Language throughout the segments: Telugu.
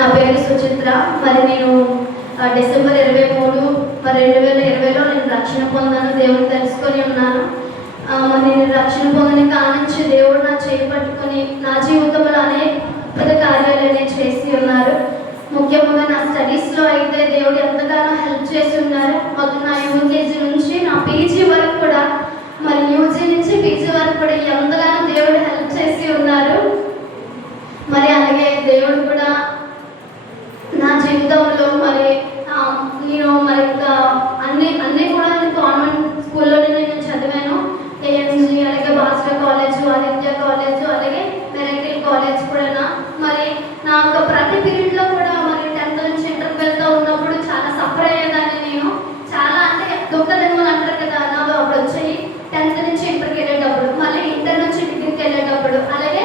నా పేరు సుచిత్ర. మరి నేను డిసెంబర్ 23, 2020లో నేను రక్షణ పొందాను. దేవుడు తెలుసుకొని ఉన్నాను. మరి నేను రక్షణ పొందిన కాడ నుంచి దేవుడు నా చేయి పట్టుకొని నా జీవితంలో అనేక కార్యాలనే చేసి ఉన్నారు. ముఖ్యంగా నా స్టడీస్లో అయితే దేవుడు ఎంతగానో హెల్ప్ చేసి ఉన్నారు. మొదటి నా యూకేజీ నుంచి నా పీజీ వరకు కూడా, మరి యూజీ నుంచి పీజీ వరకు కూడా ఎంతగానో దేవుడు హెల్ప్ చేసి ఉన్నారు. మరి అలాగే దేవుడు కూడా నా జీవితంలో మరి నేను మరి అన్నీ కూడా నేను కాన్వెంట్ స్కూల్లోనే నేను చదివాను. ఏఎన్జీ, అలాగే భాస్కర్ కాలేజ్, ఆదిత్య కాలేజ్, అలాగే మెరకిల్ కాలేజ్ కూడా. మరి నా యొక్క ప్రతి పీరియడ్లో కూడా మరి 10th నుంచి ఇంటర్కి వెళ్తూ ఉన్నప్పుడు చాలా సఫర్ అయ్యేదాన్ని. నేను చాలా అంటే దుఃఖదినములు అంటారు కదా, నాకు అప్పుడు వచ్చాయి. 10th నుంచి ఇంటర్కి వెళ్ళేటప్పుడు, మళ్ళీ ఇంటర్ నుంచి డిగ్రీకి వెళ్ళేటప్పుడు, అలాగే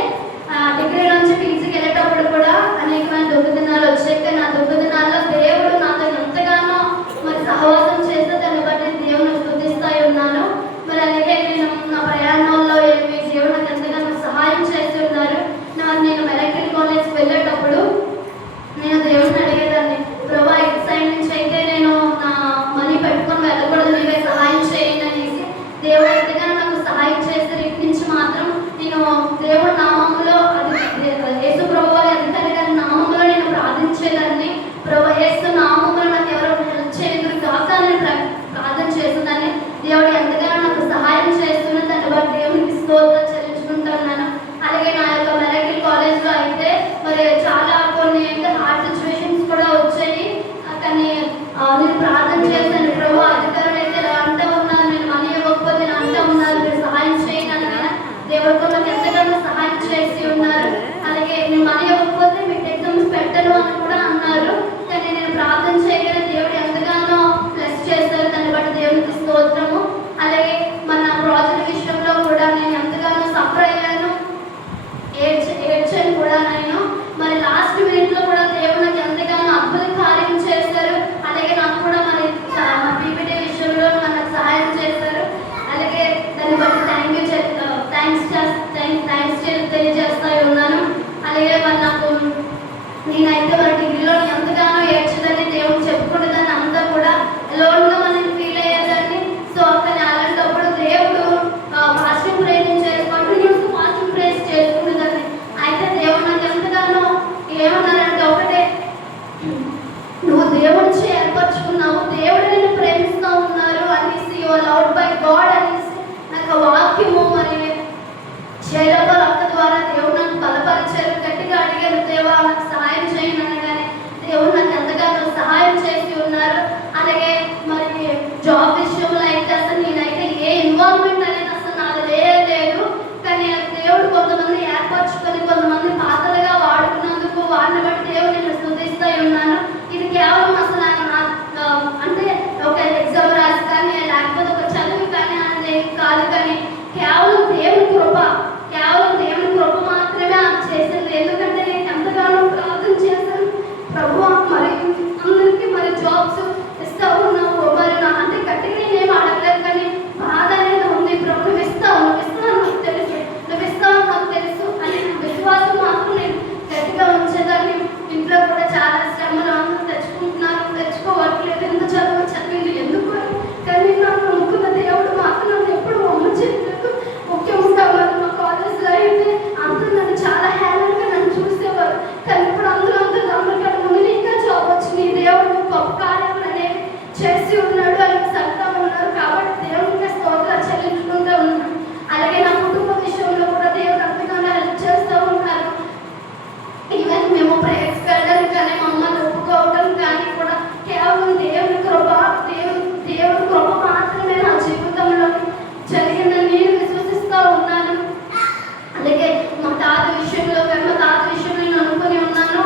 డిగ్రీ నుంచి పీజీకి వెళ్ళేటప్పుడు కూడా అనేకమైన దుఃఖదినాలు వచ్చాయి. కానీ ఆ దుఃఖదినాల్లో దేవుడు నాతో ఎంతగానో మరి సహవాసం చేస్తే దాన్ని బట్టి దేవుని స్తుతిస్తూ ఉన్నాను. మరి అలాగే నేను నా ప్రయాణంలో దేవుడు నాకు ఎంతగానో సహాయం చేసి ఉన్నారు. నేను మెరకిల్ కాలేజ్కి వెళ్ళేటప్పుడు నేను దేవుడిని అడిగేదాన్ని, ప్రభా ఇటు సైడ్ నుంచి అయితే నేను నా మనీ పెట్టుకొని వెళ్ళకూడదు, నీవే సహాయం చేయండి అనేసి. దేవుడు ఎంతగానో నాకు సహాయం చేస్తారు. ఇటు నుంచి మాత్రం నేను దేవుడు నామంలో, అది యేసు ప్రభు వారి అధికారి గారి నామంలో నేను ప్రార్థించేదాన్ని. ప్రభు యేసు నామంలో నాకు ఎవరో హెల్ప్ చేయదురు కాక నేను ప్రార్థన చేసేదాన్ని. దేవుడు ఎంతగానో నాకు సహాయం చేస్తున్న దాన్ని బట్టి దేవునికి స్తోత్రం చెల్లించుకుంటున్నాను. అలాగే నా యొక్క మెరకిల్ కాలేజ్లో అయితే మరి చాలా కొన్ని హార్డ్ సిచ్యువేషన్స్ కూడా వచ్చాయి. కానీ నేను ప్రార్థన చేశాను, ప్రభు అధికారులు అయితే ఇలా అంటూ ఉన్నారు, నేను మనీ ఇవ్వకపోతే ఇలా అంటూ ఉన్నారు, మీరు సహాయం చేయండి అని. దేవుడితో నాకు ఎంతగానో సహాయం చేసి ఉన్నారు. అలాగే నేను మనీ ఇవ్వకపోతే మీకు ఎగ్జామ్స్ పెట్టను అని కూడా అన్నారు. కానీ నేను ప్రార్థన చేయగానే దేవుడు ఎంతగానో ప్లస్ చేశారు. దాన్ని బట్టి దేవునికి స్తోత్రము. అలాగే మన ప్రాజెక్ట్ విషయంలో కూడా నేను ఎంతగానో సఫర్ అయ్యాను, ఏడ్చాను కూడా నేను. మరి లాస్ట్ మినిట్లో కూడా దేవుడు నాకు ఎంతగానో అద్భుత కార్యం చేశారు. అలాగే నాకు కూడా మరి పీపీటీ విషయంలో నాకు సహాయం చేశారు. అలాగే దాన్ని బట్టి థ్యాంక్స్ తెలియజేస్తూ ఉన్నాను. అలాగే మరి నాకు నేనైతే మరి డిగ్రీలో ఎంతగానో ఏడ్చదని దేవుడు చెప్పుకుంటుందని అంతా కూడా లోన్గా మనం ఫీల్ అయ్యేదాన్ని. సో కానీ అలాంటప్పుడు దేవుడు fasting prayer continues fasting prayer చేసుకుంటుందని. అయితే దేవుడు నాకు ఎంతగానో ఏమన్నారంటే, ఒకటే, నువ్వు దేవుడిని ఏర్పరచుకున్నావు, దేవుడు నిన్ను ప్రేమిస్తూ ఉన్నారు అనేసి, యువర్ లవ్డ్ బై గాడ్ అనేసి నాకు వాక్యము మరి శైలభ రక్త ద్వారా దేవుడు నాకు బలపరిచారు. గట్టిగా అడిగారు, దేవా నాకు సహాయం చేయను అనగానే దేవుడు నాకు ఎంతగానో సహాయం చేసి ఉన్నారు. అలాగే మరి జాబ్ విషయంలో అయితే అసలు నేనైతే ఏ ఇన్వాల్వ్మెంట్ అనేది అసలు నాకు లేదు. కానీ దేవుడు కొంతమంది ఏర్పరచుకొని కొంతమంది పాత్రలుగా వాడుకున్నందుకు వాడిని బట్టి దేవుడు నేను స్తుతిస్తూ ఉన్నాను. ఇది కేవలం అసలు అంటే ఒక ఎగ్జామ్ రాసి కానీ లేకపోతే ఒక చదువు కానీ అనేది కాదు, కానీ కేవలం దేవుని కృప మాత్రమే చేసింది. ఎందుకంటే నేను ఎంతగానో ప్రార్థన చేశాను, ప్రభు మరి అందరికీ మరి జాబ్స్ ఇస్తా ఉన్నావు, మరి అంటే గట్టిగా నేనేం అడగలేదు, కానీ బాధ అనేది ఉంది. ప్రభు నువ్వు ఇస్తావు నాకు తెలుసు, నువ్వు ఇస్తావు నాకు తెలుసు అని విశ్వాసం మాత్రం నేను గట్టిగా ఉంచేదాన్ని. ఇంట్లో కూడా చాలా శ్రమలు తెచ్చుకోవట్లేదు, ఎంత చదివింది ఎందుకు, కానీ నాకు నమ్ముకున్న దేవుడు మాత్రం నన్ను ఎప్పుడు అమ్మచేయలేదు. ముఖ్యంగా మా కాలేజ్లో అయితే అందరూ నన్ను చాలా హ్యాపీగా నన్ను చూసేవారు. కానీ ఇప్పుడు అందరూ అందరికీ ముందు ఇంకా జాబ్ వచ్చింది, దేవుడు గొప్ప కార్యములు అనేవి చేసి ఉన్నాడు అని సత్తా ఉన్నారు. కాబట్టి దేవునికి స్తోత్రాలు చెల్లించుకుంటూ ఉన్నాను. అలాగే నా కుటుంబ విషయంలో కూడా దేవుడు అంతగానో హెల్ప్ చేస్తూ ఉన్నారు. ఈవెన్ మేము ప్రేయర్స్కి వెళ్ళడం కానీ మమ్మల్ని ఒప్పుకోవడం కానీ కూడా కేవలం దేవుని కృప మాత్రమే నా జీవితంలో జరిగిందని నేను విశ్వసిస్తూ ఉన్నాను. అలాగే మా తాత విషయంలో నేను అనుకుని ఉన్నాను,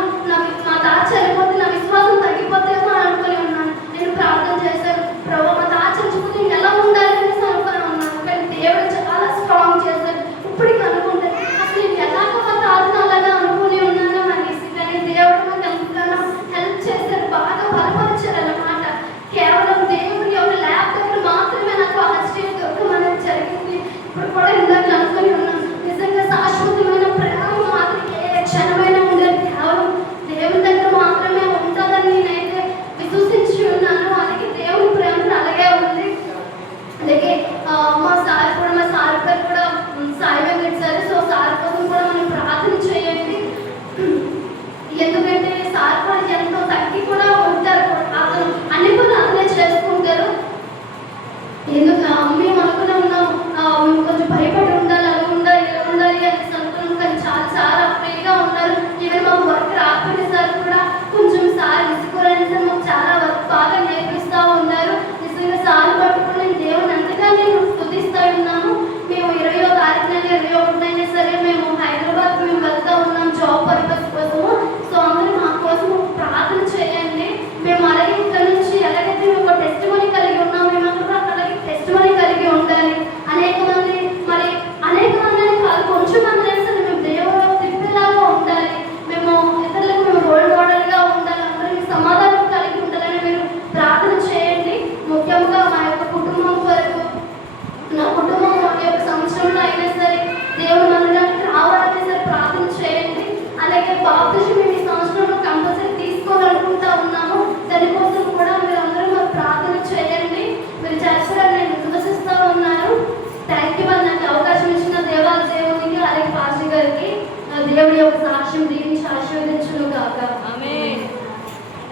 మా తాత చనిపోతే నా విశ్వాసం తగ్గిపోతేమో అని అనుకుని ఉన్నాను. నేను ప్రార్థన చేశాను, ప్రభు మా తాత చనిపోతే నేను ఎలా ఉండాలి అనేసి అనుకుని ఉన్నాను. కానీ దేవుడు చాలా స్ట్రాంగ్ చేశారు. ఇప్పటికి అనుకుంటే అసలు నేను ఎలాగో మా తాతను అలాగా అనుకుని ఉన్నాను అనేసి, కానీ దేవుడు ఎందుకంటే సార్ కూడా ఎంతో తగ్గి కూడా ఉంటారు, అతను అన్ని పనులు అతనే చేసుకుంటారు. ఎందుకు మేము అనుకునే ఉన్నాం, మేము కొంచెం భయపడి ఉండాలి, అలా ఉండాలి, ఇలా ఉండాలి అనేసి అనుకున్నాం. కానీ చాలా చాలా ఫ్రీగా ఉన్నారు. ఈవెన్ మాకు వర్క్ రాకపోయిన సార్ కూడా కొంచెం సార్ విసుకోరని సార్ మాకు చాలా వర్క్ బాగా నేర్పిస్తూ ఉన్నారు. నిజంగా సార్ పట్టుకుని నేను దేవుని అంతగా నేను స్తుతిస్తూ ఉన్నాను. మేము 20వ తారీఖున 21 సరే మేము హైదరాబాద్ మేము వెళ్తూ ఉన్నాం జాబ్ పర్పస్ కోసము. సో అందరూ మా కోసం ప్రార్థన చేయండి. మేము అలాగే ఇక్కడ నుంచి ఎలాగైతే మేము ఒక టెస్టిమనీ కలిగి ఉన్నాం, మేము కూడా అలాగే టెస్టిమనీ కలిగి ఉండాలి. అనేక మంది కాదు, కొంచెం మంది వేస్తే మేము దేవుడు తిప్పేలాగా ఉండాలి. మేము ఇతరులకు మేము రోల్ మోడల్గా ఉండాలి. అందరికీ సమాధానం కలిగి ఉండాలని మీరు ప్రార్థన చేయండి. ముఖ్యంగా మా యొక్క కుటుంబం వరకు, నా కుటుంబం యొక్క సంవత్సరంలో అయినా సరే దేవుడు మందిరానికి రావాలని సరే ప్రార్థన చేయండి. అలాగే బాప్తిజం